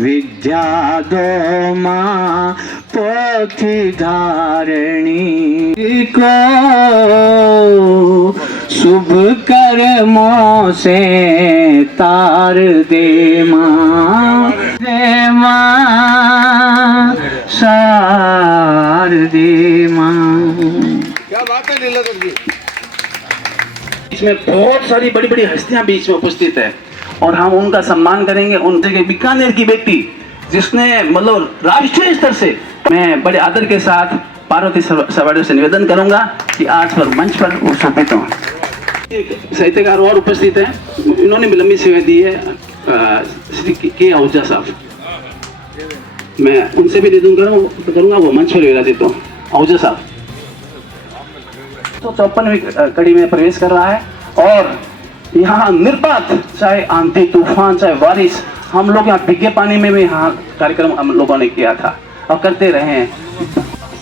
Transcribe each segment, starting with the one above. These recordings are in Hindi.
विद्या दो माँ पोथी धारणी को शुभ कर्मों से तार दे माँ सार दे माँ। क्या बात है लीलाधर जी। इसमें बहुत सारी बड़ी बड़ी हस्तियां बीच में उपस्थित है और हम उनका सम्मान करेंगे। उनके बीकानेर की बेटी जिसने मतलब राष्ट्रीय स्तर से, मैं बड़े आदर के साथ पार्वती सवाड़ी से निवेदन करूंगा कि आज पर मंच पर वो शोभित हों। एक साहित्यकार और उपस्थित है, इन्होंने भी लंबी सेवा दी है, श्री के आहूजा साहब। मैं उनसे भी निवेदन करूंगा वो मंच पर विराजित हो। आहूजा साहब तो 54वीं कड़ी में प्रवेश कर रहा है और यहाँ निर्बाध, चाहे आंधी तूफान चाहे बारिश, हम लोग यहाँ भीगे पानी में भी यहाँ कार्यक्रम हम लोगों ने किया था और करते रहे हैं।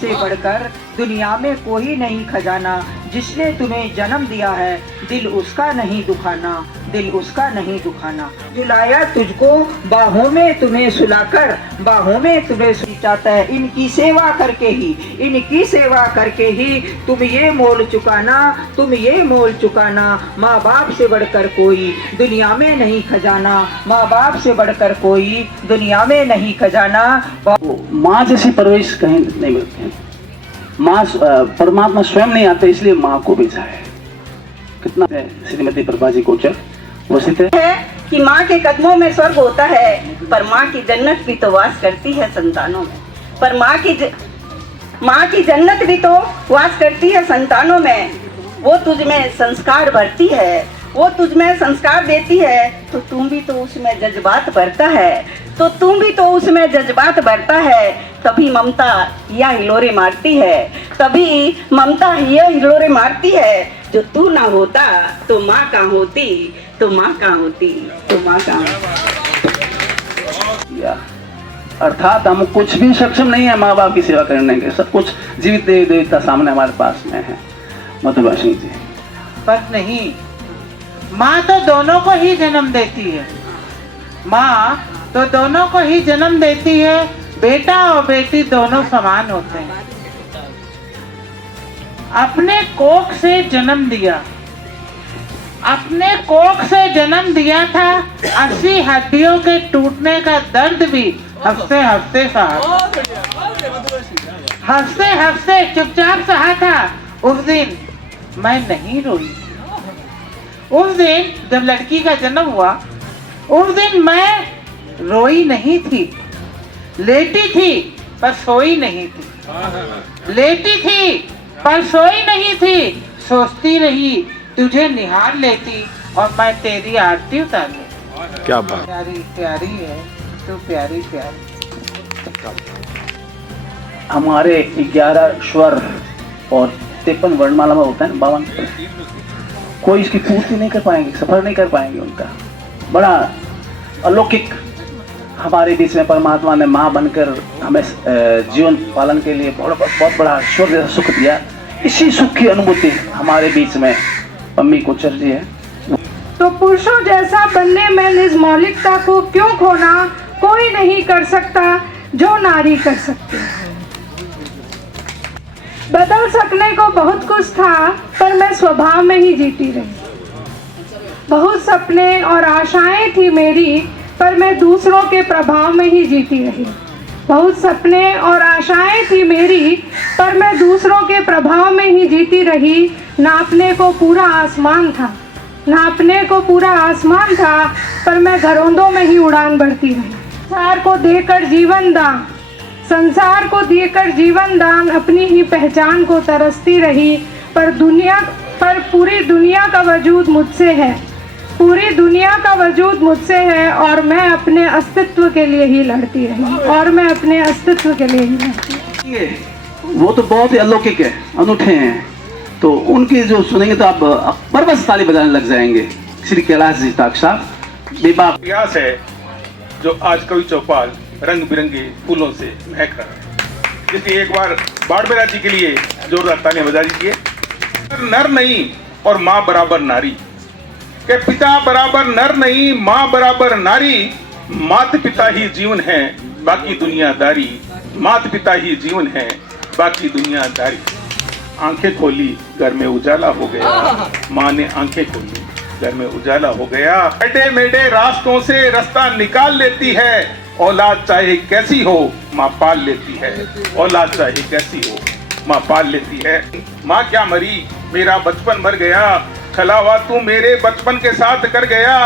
से बढ़कर दुनिया में कोई नहीं खजाना, जिसने तुम्हें जन्म दिया है दिल उसका नहीं दुखाना, दिल उसका नहीं दुखाना। जुलाया तुझको बाहों में तुम्हें सुलाकर, बाहों में तुम्हें चाहता है। इनकी सेवा करके ही, इनकी सेवा करके ही तुम ये मोल चुकाना, तुम ये मोल चुकाना। माँ बाप से बढ़कर कोई दुनिया में नहीं खजाना, माँ बाप से बढ़कर कोई दुनिया में नहीं खजाना। माँ जैसी परवरिश कहीं नहीं मिलती है। माँ परमात्मा स्वयं नहीं आते, इसलिए माँ को भेजा है। कितना है श्रीमती प्रभा जी गोचर वसित है कि माँ के कदमों में स्वर्ग होता है, पर माँ की जन्नत भी तो वास करती है संतानों में। पर माँ की जन्नत भी तो वास करती है संतानों में। वो तुझ में संस्कार भरती है, वो तुझ में संस्कार देती है, तो तुम भी तो उसमें जज्बात भरता है, तो तुम भी तो उसमें जज्बात भरता है। तभी ममता यह हिलोरे मारती है, तभी ममता यह हिलोरे मारती है। जो तू ना होता तो माँ कहाँ होती, तो माँ कहाँ होती, तो माँ कहाँ होती। अर्थात हम कुछ भी सक्षम नहीं है माँ बाप की सेवा करने के, सब कुछ जीवित देवी देवता सामने हमारे पास में है। मधुभाषिणी जी। पर नहीं, माँ तो दोनों को ही जन्म देती है, माँ तो दोनों को ही जन्म देती है। बेटा और बेटी दोनों समान होते हैं। अपने कोख से जन्म दिया, अपने कोख से जन्म दिया था। 80 हड्डियों के टूटने का दर्द भी हंसते हंसते सहा, हंसते हंसते चुपचाप सहा था। उस दिन मैं नहीं रोई। उस दिन जब लड़की का जन्म हुआ, उस दिन मैं रोई नहीं थी, लेटी थी पर सोई नहीं थी, लेटी थी पर सोई नहीं थी। सोचती रही, तुझे निहार लेती और मैं तेरी आरती उतार लेती। क्या बात। प्यारी प्यारी है तू, प्यारी प्यारी। हमारे 11 स्वर और 53 वर्णमाला में होता है ना, 52, कोई इसकी पूर्ति नहीं कर पाएंगे, सफर नहीं कर पाएंगे। उनका बड़ा अलौकिक हमारे बीच में परमात्मा ने माँ बनकर हमें जीवन पालन के लिए बहुत बड़ा ऐश्वर्य सुख दिया। इसी सुख की अनुभूति हमारे बीच में पम्मी कोचर जी है। तो पुरुषों जैसा बनने में निज मौलिकता को क्यों खोना, कोई नहीं कर सकता जो नारी कर सकती है। बदल सकने को बहुत कुछ था, पर मैं स्वभाव में ही जीती रही। बहुत सपने और आशाएं थी मेरी, पर मैं दूसरों के प्रभाव में ही जीती रही। बहुत सपने और आशाएं थी मेरी, पर मैं दूसरों के प्रभाव में ही जीती रही। नापने को पूरा आसमान था, नापने को पूरा आसमान था, पर मैं घरौंदों में ही उड़ान भरती रही। संसार को देकर जीवन दान, संसार को देकर जीवन दान, अपनी ही पहचान को तरसती रही। पर पूरी दुनिया का वजूद मुझसे है, पूरी दुनिया का वजूद मुझसे है, और मैं अपने अस्तित्व के लिए ही लड़ती रही, और मैं अपने अस्तित्व के लिए ही लड़ती रही। वो तो बहुत ही अलौकिक है, अनूठे हैं, तो उनकी जो सुनेंगे तो आप बरबस ताली बजाने लग जाएंगे। श्री कैलाश जी ताक साहब। बेबाक इतिहास है जो आज कवि चौपाल रंग बिरंगे फूलों से महक रहा है। इसलिए एक बार बाड़मेरा जी के लिए जोरदार तालियां बजा दीजिए। नर नहीं और माँ बराबर नारी, कि पिता बराबर नर नहीं, माँ बराबर नारी, माता पिता ही जीवन है बाकी दुनियादारी, माता पिता ही जीवन है बाकी दुनियादारी। आंखें खोली घर में उजाला हो गया, माँ ने आंखें खोली घर में उजाला हो गया। टेढ़े मेढ़े रास्तों से रास्ता निकाल लेती है, औलाद चाहे कैसी हो माँ पाल लेती है, औलाद चाहे कैसी हो माँ पाल लेती है। माँ क्या मरी मेरा बचपन भर गया, छलावा तू मेरे बचपन के साथ कर गया।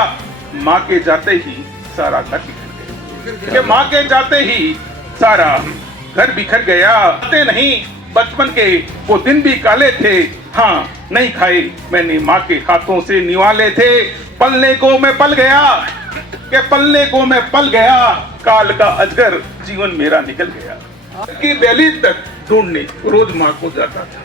माँ के जाते ही सारा घर बिखर गया, कि माँ के जाते ही सारा घर बिखर गया। आते नहीं बचपन के वो दिन भी काले थे, हाँ नहीं खाए मैंने माँ के हाथों से निवाले थे। पलने को मैं पल गया, के पलने को मैं पल गया, काल का अजगर जीवन मेरा निकल गया। घर की दहलीज तक ढूंढने रोज माँ को जाता था,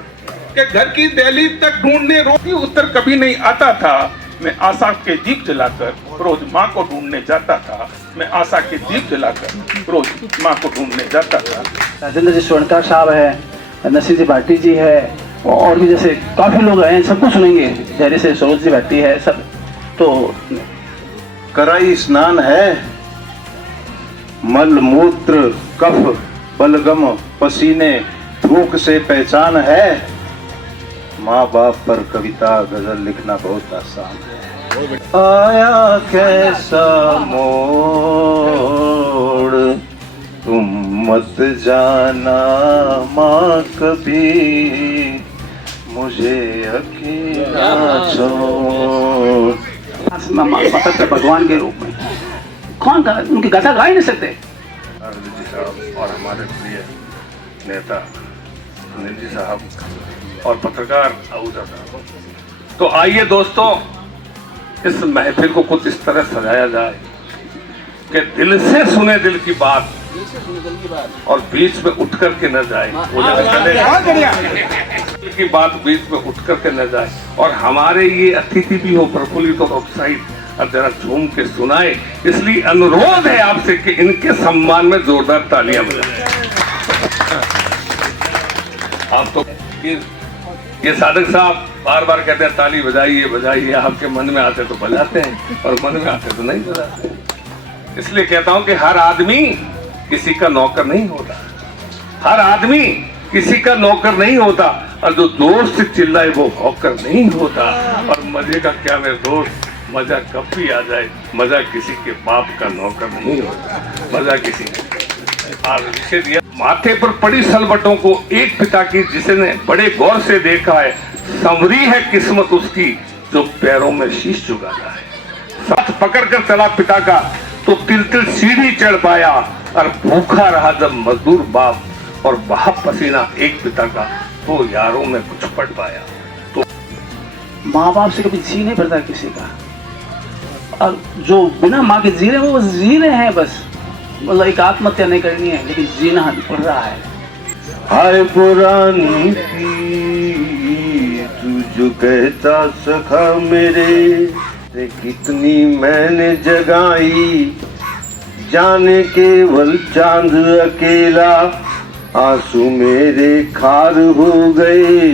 कि घर की दहलीज तक ढूंढने रोज उत्तर कभी नहीं आता था। मैं आशा के दीप जलाकर रोज माँ को ढूंढने जाता था, मैं आशा के दीप जलाकर रोज माँ को ढूंढने जाता था। राजेंद्र जी स्वर्णकार साहब है, नरसिंह जी भाटी जी है, और भी जैसे काफी लोग हैं, सबको सुनेंगे। जैसे से सरोज जी भाटी है, सब तो कराई स्नान है, मल मूत्र कफ बलगम पसीने थूक से पहचान है। माँ बाप पर कविता गजल लिखना बहुत आसान है। आया कैसा मोड़ तुम मत जाना माँ कभी, मुझे अकेला छोड़। माता भगवान के रूप में कौन गा, उनकी गाथा गा ही नहीं सकते। जी साहब और हमारे प्रिय नेता सुनील जी साहब और पत्रकार आहूजा साहब। तो आइए दोस्तों, इस महफिल को कुछ इस तरह सजाया जाए कि दिल से सुने दिल की बात और बीच में उठ करके न जाए। वो दिल की बात बीच में उठ करके न जाए, और हमारे ये अतिथि भी हो प्रफुल्लित और उत्साहित और जरा झूम के सुनाए। इसलिए अनुरोध है आपसे कि इनके सम्मान में जोरदार तालियां बजाएं। आप तो ये साधक साहब बार बार कहते हैं ताली बजाइए बजाइए, आपके मन में आते तो बजाते हैं और मन में आते तो नहीं बजाते। इसलिए कहता हूं कि हर आदमी किसी का नौकर नहीं होता, हर आदमी किसी का नौकर नहीं होता, और जो दोस्त चिल्लाए वो हौकर नहीं होता। और मजे का क्या मेरे दोस्त, मजा कब भी आ जाए, मजा किसी के बाप का नौकर नहीं होता, मजा किसी विषय दिया। माथे पर पड़ी सलवटों को एक पिता की जिसने बड़े गौर से देखा है, संवरी है किस्मत उसकी जो पैरों में शीश झुकाता है। साथ पकड़ कर चला पिता का तो तिल तिल सीढ़ी चढ़ पाया, और भूखा रहा जब मजदूर बाप और बहा पसीना एक पिता का तो यारों में कुछ पड़ पाया। तो माँ बाप से कभी जी नहीं पड़ता किसी का, और जो बिना माँ के जी रहे हैं वो जी रहे हैं बस। मतलब एक आत्महत्या नहीं करनी है, लेकिन जीना पड़ रहा है। हाय पुरानी तू जो कहता सखा मेरे, ते कितनी मैंने जगाई, जाने केवल चांद अकेला, आंसू मेरे खार हो गए,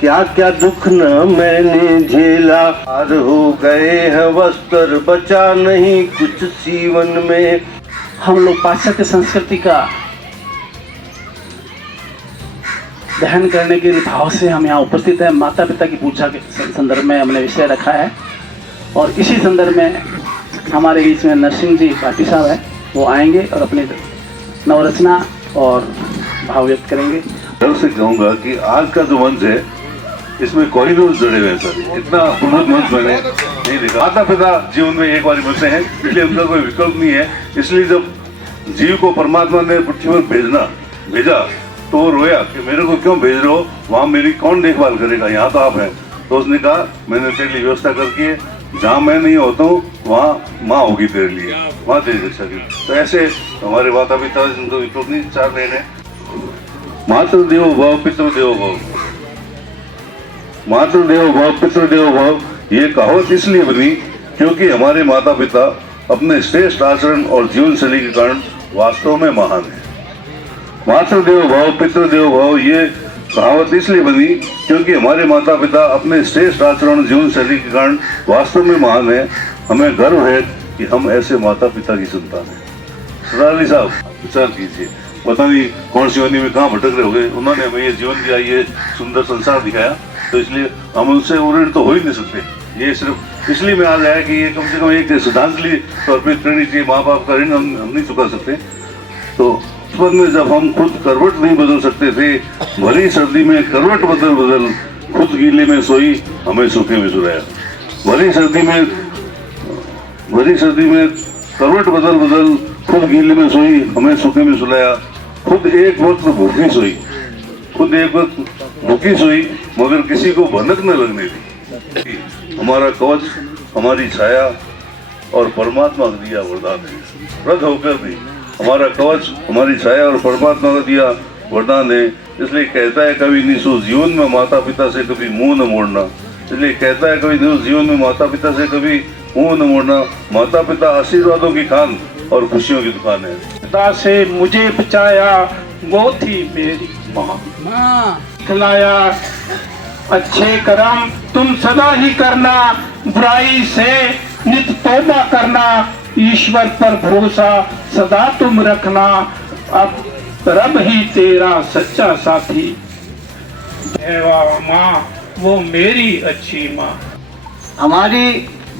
क्या क्या दुख न मैंने झेला। खार हो गए हैं वस्त्र बचा नहीं कुछ जीवन में। हम लोग पाश्चात्य संस्कृति का दहन करने के भाव से हम यहाँ उपस्थित हैं। माता पिता की पूजा के संदर्भ में हमने विषय रखा है, और इसी संदर्भ में हमारे बीच में नरसिंह जी भाटी साहब है, वो आएंगे और अपनी नवरचना और भाव व्यक्त करेंगे। गर्व से कहूँगा कि आज का जो मंच है इसमें कॉरिडोर जुड़े हुए हैं सर, इतना उन्नत मंच मैंने नहीं देखा। माता पिता जीवन में एक बार मिलते हैं, इसलिए उनका कोई विकल्प नहीं है। इसलिए जब जीव को परमात्मा ने पृथ्वी पर भेजा तो वो रोया कि मेरे को क्यों भेज रहे हो, वहाँ मेरी कौन देखभाल करेगा, यहाँ तो आप हैं। तो उसने कहा मैंने तेरे लिए व्यवस्था करके, जहाँ मैं नहीं होता हूँ वहाँ माँ होगी तेरे लिए, वहाँ तेरी रक्षा की। तो ऐसे हमारे माता पिता जिनको विकल्प नहीं, चार लेने मातृ देवो भव पितृ देवो भव, मातृ देवो भव पितृ देवो भव। ये कहावत इसलिए बनी क्योंकि हमारे माता पिता अपने श्रेष्ठ आचरण और जीवन शैली के कारण वास्तव में महान है। मातृ देवो भव पितृ देवो भव, ये कहावत इसलिए बनी क्योंकि हमारे माता पिता अपने श्रेष्ठ आचरण जीवन शैली के कारण वास्तव में महान है। हमें गर्व है कि हम ऐसे माता पिता की संतान हैं। सरदार अली साहब, विचार कीजिए, पता नहीं कौन सी योनि में कहाँ भटक रहे हो गए। उन्होंने हमें ये जीवन दिया, ये सुंदर संसार दिखाया, तो इसलिए हम उनसे ऋण तो हो ही नहीं सकते। ये सिर्फ इसलिए मैं आज आया कि ये कम से कम एक श्रद्धांजलि तौर पर करनी चाहिए। माँ बाप का ऋण हम नहीं चुका सकते। तो बचपन में जब हम खुद करवट नहीं बदल सकते थे, भरी सर्दी में करवट बदल बदल खुद गीले में सोई, हमें सूखे में सुलाया। भरी सर्दी में करवट बदल बदल खुद गीले में सोई, हमें सूखे में सुलाया। खुद एक वक्त भूखी सोई, मगर किसी को भनक न लगने दी। हमारा कवच, हमारी छाया और परमात्मा का दिया वरदान है। वृद्ध होकर भी हमारा कवच, हमारी छाया और परमात्मा का दिया वरदान है। इसलिए कहता है कभी निशु, जीवन में माता पिता से कभी मुंह न मोड़ना। इसलिए कहता है कभी निशु, जीवन में माता पिता से कभी मुंह न मोड़ना। माता पिता आशीर्वादों की खान और खुशियों की दुकान है। पिता से मुझे बचाया, वो थी मेरी माँ। खिलाया अच्छे कर्म तुम सदा ही करना, बुराई से नित तौबा करना। ईश्वर पर भरोसा सदा तुम रखना, अब रब ही तेरा सच्चा साथी। माँ वो मेरी अच्छी माँ। हमारी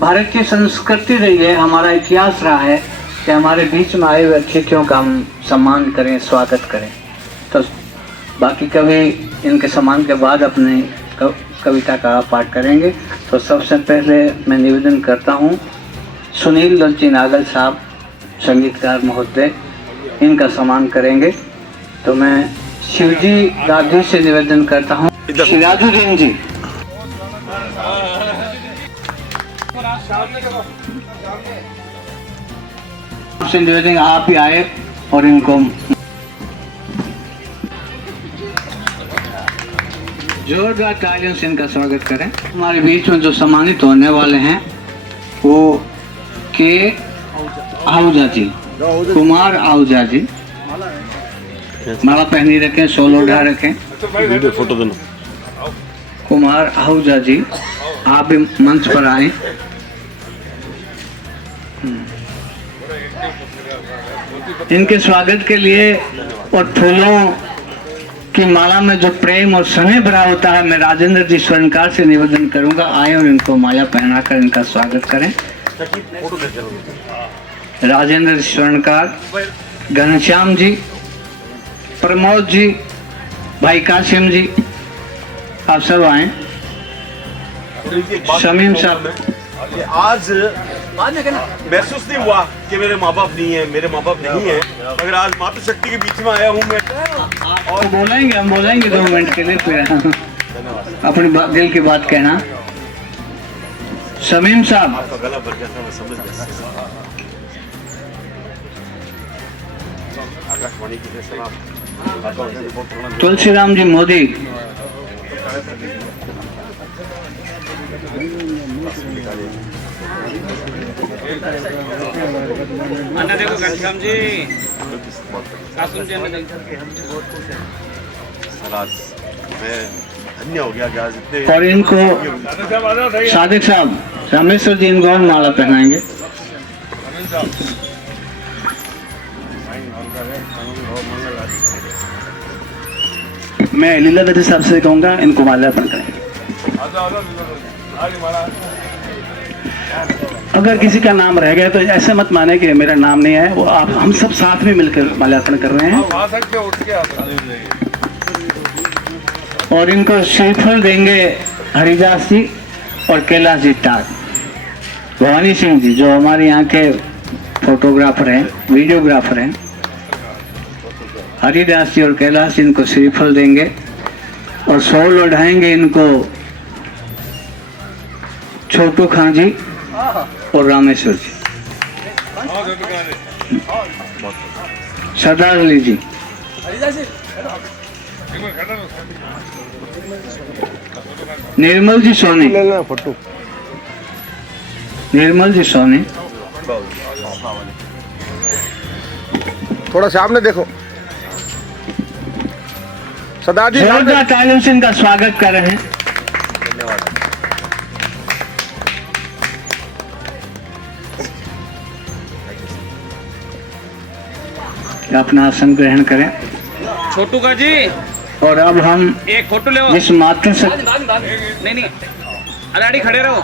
भारत की संस्कृति रही है, हमारा इतिहास रहा है कि हमारे बीच में आए हुए अतिथियों का हम सम्मान करें, स्वागत करें। तो बाकी कवि इनके सम्मान के बाद अपनी कविता का पाठ करेंगे। तो सबसे पहले मैं निवेदन करता हूँ, सुनील ललची नागल साहब संगीतकार महोदय इनका सम्मान करेंगे। तो मैं शिवजी गादी से निवेदन करता हूँ, सिराजुद्दीन जी। आपसे निवेदन आप ही आए और इनको जोरदार तालियों से इनका स्वागत करें। हमारे बीच में जो सम्मानित होने वाले हैं वो के आहूजा जी, कुमार आहूजा जी। माला पहनी रखें, शॉल ओढ़ा रखें। फोटो देना। कुमार आहूजा जी, आप भी मंच पर आए। इनके स्वागत के लिए और फूलों की माला में जो प्रेम और स्नेह भरा होता है, मैं राजेंद्र जी स्वर्णकार से निवेदन करूंगा, आए और इनको माला पहनाकर इनका स्वागत करें। राजेंद्र स्वर्णकार, घनश्याम जी, प्रमोद जी, भाई कासिम जी, आप सब आए। शमीम साहब, आज महसूस नहीं हुआ कि मेरे माँ बाप नहीं है, मेरे माँ बाप नहीं है, मगर आज मातृ शक्ति के बीच में आया हूँ मैं। और बोलेंगे, हम बोलेंगे 2 मिनट के लिए, फिर अपनी दिल की बात कहना। शमीम साहब, आपका गला भर गया था, मैं समझ गया। आकाशवाणी की सलाम। तुलसीराम जी मोदी, देखो घनश्याम जी, मैं धन्य हो गया कि आज इतने। और इनको सादिक साहब, रामेश्वर जी इनको माला पहनाएंगे। मैं लीला दत्त साहब से कहूँगा इनको माल्यार्पण करें। अगर किसी का नाम रह गया तो ऐसे मत माने कि मेरा नाम नहीं है, वो आप हम सब साथ में मिलकर माल्यार्पण कर रहे हैं। और इनको श्रीफल देंगे हरिदास जी और कैलाश जी टाक। भवानी सिंह जी जो हमारे यहाँ के फोटोग्राफर हैं, वीडियोग्राफर हैं, हरिदास जी और कैलाश जी इनको श्रीफल देंगे और शॉल ओढ़ाएंगे इनको छोटू खां जी और रामेश्वर जी। सरदार अली जी, निर्मल जी सोनी, निर्मल जी सोनी, थोड़ा सामने देखो। सदाजी जोरदार तालियों से इनका स्वागत कर रहे हैं। अपना आसन ग्रहण करें। छोटू का जी और अब हम एक फोटो ले इस मातृ से नहीं अराड़ी खड़े रहो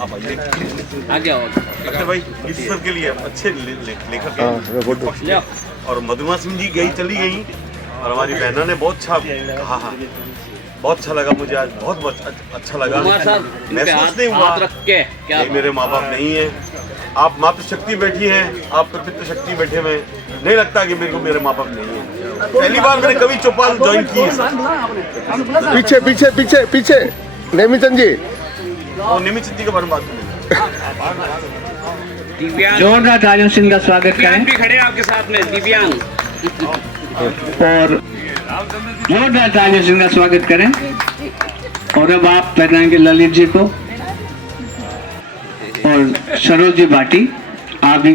आप आइए आगे आओ अख्तर भाई इस सर के लिए अच्छे लेखक हैं और मधुमा सिंह जी गई चली गई और हमारी बहना ने बहुत अच्छा कहा। बहुत अच्छा लगा मुझे आज, बहुत अच्छा लगा। महसूस नहीं हुआ कि मेरे माँ बाप नहीं है। आप मातृशक्ति बैठी हैं, आप पितृशक्ति बैठे हुए, नहीं लगता कि मेरे को मेरे माँ बाप नहीं है। पहली बार मैंने कवि चौपाल ज्वाइन की है। पीछे पीछे पीछे पीछे नेमीचंद जी और नेमीचंद जी के बारे में बात करें। जोरदार तालियों से इनका स्वागत करें। भी खड़े हैं आपके साथ में दिव्यांग और जोरदार तालियों से इनका स्वागत करें। और अब आप पहनाएंगे ललित जी को और सरोज जी भाटी। आप भी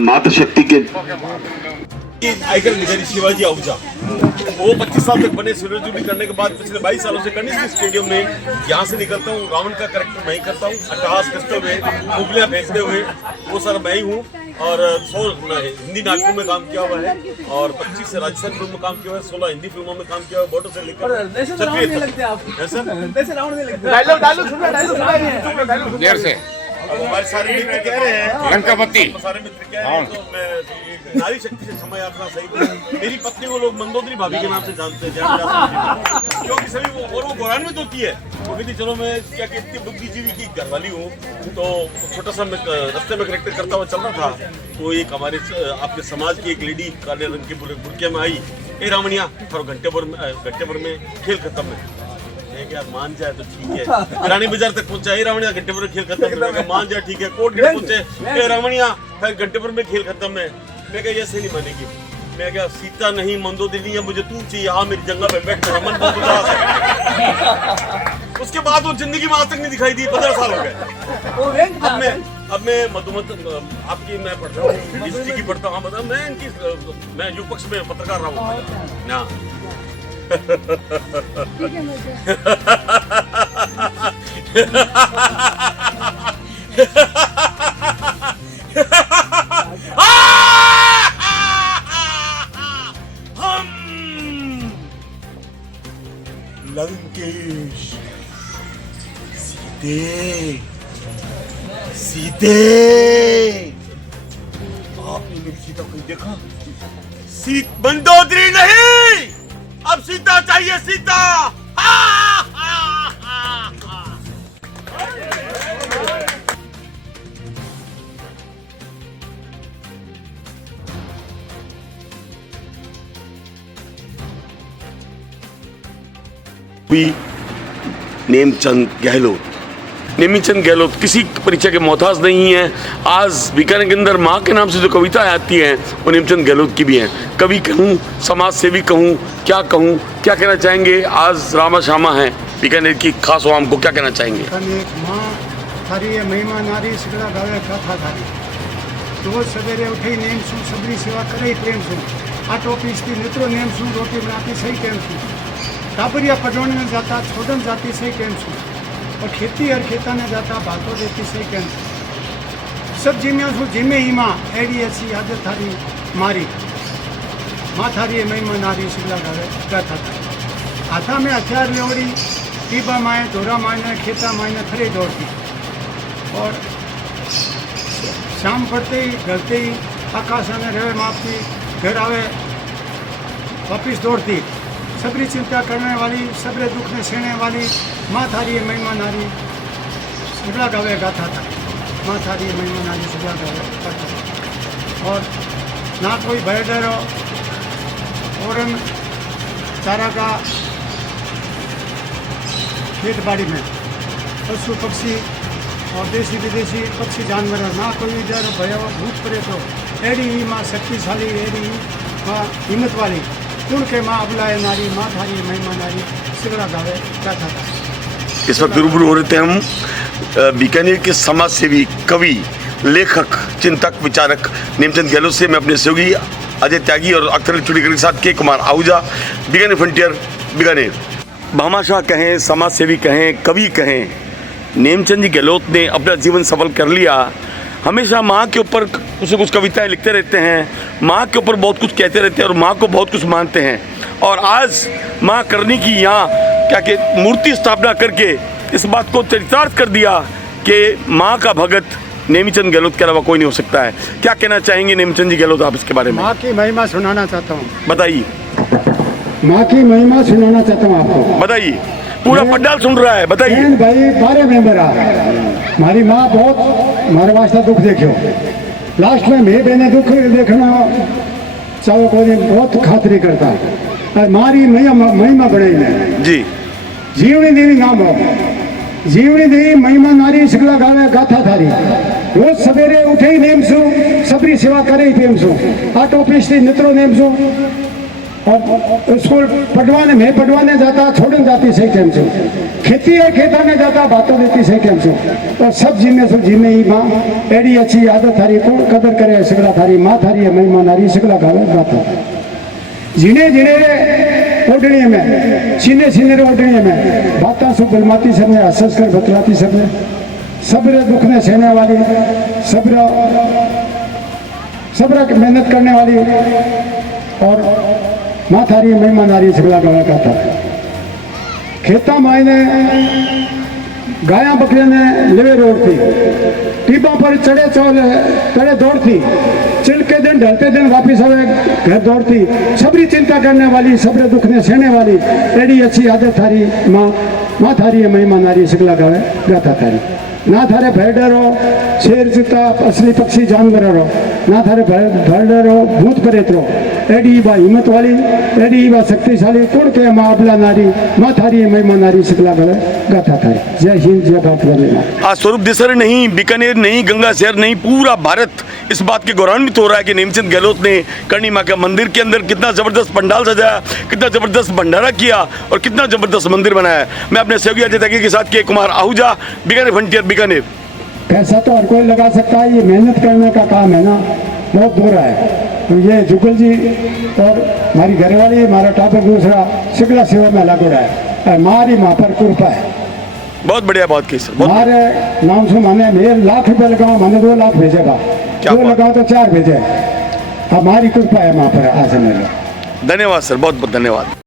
मातृशक्ति के आइकन निकली शिवाजी आहूजा, वो 25 साल तक बने। सूर्य भी करने के बाद पिछले 22 सालों से कंडीशन स्टेडियम में यहाँ से निकलता हूँ। रावण का कैरेक्टर मैं ही करता हूँ, अट्टहास करते हुए, उंगलियां फेंकते हुए, वो सारा मैं ही हूँ। और 100 हिंदी नाटकों में काम किया हुआ है और 25 राजस्थान फिल्म में काम किया हुआ है, 16 हिंदी फिल्मों में काम किया हुआ है, बॉर्डर से लेकर देर से हमारे सारे मित्र कह रहे हैं, लंकापति सारे मित्र कह रहे हैं, तो मैं नारी शक्ति से क्षमा यात्रा सही। मेरी पत्नी को लोग मंदोदरी भाभी के नाम से जानते हैं, क्योंकि सभी वो गोरान में होती है। वो कहती चलो मैं क्या कि इतनी बुद्धिजीवी की घरवाली हूँ, तो छोटा सा मैं रास्ते में करेक्टर करता हुआ चल रहा था, तो एक हमारे आपके समाज की एक लेडी काले रंग के बुरकिया में आई, ए रामनिया थोड़ा घंटे भर में खेल खत्म है। यार मान जाए तो ठीक है। रानी बाजार तक पहुंचा, ए रावणिया घंटे भर में खेल खत्म है। मान जाए ठीक है। कोर्ट गेट पहुंचे, ए रावणिया फिर घंटे भर में खेल खत्म है। मैं क्या ऐसे नहीं मानेगी। मैं क्या सीता नहीं मंदोदरी है, मुझे तू चाहिए। हाँ मेरी जंगल पे बैठ मेरा मन बहुत उदास है। उसके बाद वो जिंदगी में आज तक नहीं दिखाई दी। 15 साल हो गए। अब मैं मधुमत आपकी मैं पढ़ रहा हूँ, हिस्ट्री की पढ़ता हूँ। मतलब मैं युग पक्ष में पत्रकार रहा हूँ ना। हम लंकेश सीते आपने मेरी सीता को देखा? मंदोदरी नहीं, अब सीता चाहिए, सीता। नेमचंद गहलोत किसी परिचय के मोहताज नहीं है। आज बीकानेर के अंदर माँ के नाम से जो कविताएं आती हैं वो नेमचंद गहलोत की भी हैं। कवि कहूँ, समाज सेवी कहूँ, क्या कहना चाहेंगे? आज रामा श्यामा है बीकानेर की खास आवाम को, क्या कहना चाहेंगे? माँ थारी महिमा नारी सगड़ा गावे कथा थारी, रोज सवेरे उठी नेम सु सबरी सेवा करे प्रेम सु, आटो पीसती मित्रों नेम सु, रोटी बनाती सही टेम सु, टाबरिया पटोने में जाता छोड़न जाती सही टेम सु, और खेती हर खेता ने जाता भातो देती सही टेम सु। सब जिम्या सु जिम्मे ही माँ एडी ऐसी आदत थारी मारी, माँ थारी महिमा नारी सगड़ा गावे कथा थारी। हाथा में हथियार लेवड़ी, टीबा माए धोरा मायने खेता मायने खरे दौड़ती, और शाम पड़ते ही ढलते ही आकाश ने रवे मापती, घर आवे वापिस दौड़ती। सबरी चिंता करने वाली, सबरे दुख ने सहने वाली, माँ थारी महिमा नारी सगड़ा गावे गाथा था, माँ थारी महिमा नारी सगड़ा गावे गाथा था। और ना कोई भय डर और चारा का खेत बाड़ी में पशु पक्षी और देसी विदेशी पक्षी जानवर, ना कोई डर भय भूत पड़े तो एड़ी ही माँ शक्तिशाली, एड़ी माँ हिम्मत वाली, कुण के माँ अबलाए नारी, माँ थारी महिमा नारी सगड़ा गावे गाथा था। इस वक्त रूबरू हो रहे थे हम बीकानेर के समाज सेवी, कवि, लेखक, चिंतक, विचारक नेमचंद गहलोत से। मैं अपने सहयोगी अजय त्यागी और अख्तर चुड़ीकर के साथ के कुमार आहूजा, बीकानेर फ्रंटियर, बीकानेर। भामाशाह कहें, समाज सेवी कहें, कवि कहें, नेमचंद जी गहलोत ने अपना जीवन सफल कर लिया। हमेशा माँ के ऊपर कुछ न कुछ कविताएं लिखते रहते हैं, माँ के ऊपर बहुत कुछ कहते रहते हैं और माँ को बहुत कुछ मानते हैं। और आज माँ करनी की यहाँ क्या कि मूर्ति स्थापना करके इस बात को चरितार्थ कर दिया कि माँ का भगत नेमीचंद गहलोत के अलावा कोई नहीं हो सकता है। क्या कहना चाहेंगे नेमीचंद जी गहलोत आप इसके बारे में? माँ की महिमा सुनाना चाहता हूँ। बताइए। माँ की महिमा सुनाना चाहता हूँ आपको। बताइए, पूरा पंडाल सुन रहा है, बताइए। भाई 12 मेंबर आ, हमारी माँ बहुत हमारे वास्ते दुख देखियो। लास्ट में मैं बहने दुख देखना चाहो कोई बहुत खातरी करता है। मारी महिमा बढ़ाई में जी जीवनी देवी नाम हो, जीवनी देवी महिमा नारी शिकला गावे गाथा थारी। रोज सवेरे उठे ही नेम सु, सबरी सेवा करे ही प्रेम सु, आटो पीसती नित्रो नेम सु, और स्कूल पढ़वाने में पढ़वाने जाता, छोड़ने जाती सही टाइम से, खेती है खेता में जाता, बातों देती सही टाइम से। और सब जिम्मे से जिम्मे ही माँ एडी अच्छी आदत थारी कौन कदर करे शिकला थारी माँ थारी है महिमा नारी शिकला गावे गाथा। जिने जिने ओढ़नी में सीने सीने ओढ़नी में बाता सु बलमाती सबने हंस कर बतलाती सबने, सबरे दुख ने सहने वाली, सबरा मेहनत करने वाली और माँ थारी महिमा नारी शिकला गावे गाथा। खेता मायने गाया बकरिया ने लेवे रोड़ती, टीबा पर चढ़े चढ़े दौड़ती, चिलके दिन ढलते दिन वापिस आवे घर दौड़ती, सबरी चिंता करने वाली, सबरे दुख ने सहने वाली, एडी अच्छी आदत थारी माँ थारी महिमा नारी शिकला गावे गाथा थारी। ना थारे भय डरो शेर चीता असली पक्षी जानवर रो, ना थारे भय डरो भूत प्रेत रो, एडी बा हिम्मत वाली, एडी बा शक्तिशाली, कौन के माँ अबला नारी माँ थारी महिमा नारी शिकला गावे गाथा थारी। जय हिंद, जय भारत। आज स्वरूप देसर नहीं, बीकानेर नहीं, गंगा शहर नहीं, पूरा भारत इस बात के गौरवान्वित हो रहा है कि नेमचंद गहलोत ने करणी माँ के मंदिर के अंदर कितना जबरदस्त पंडाल सजाया, कितना जबरदस्त भंडारा किया और कितना जबरदस्त मंदिर बनाया। मैं अपने सहयोगी अजय त्यागी के साथ के कुमार आहूजा, बीकानेर फ्रंटियर, बीकानेर। पैसा तो हर कोई लगा सकता है, ये मेहनत करने का काम है ना, बहुत बुरा है। तो ये जुगल जी और हमारी घरवाली, हमारा टापर दूसरा शिकला सेवा में लगा है, हमारी माँ पर कृपा है। बहुत बढ़िया बात की सर। हमारे नाम से माने मेरे लाख रुपए लगाओ, मैंने 2 लाख भेजेगा, 2 लगाओ तो 4 भेजे, हमारी कृपा है माँ पर। आज मेरा धन्यवाद सर, बहुत बहुत धन्यवाद।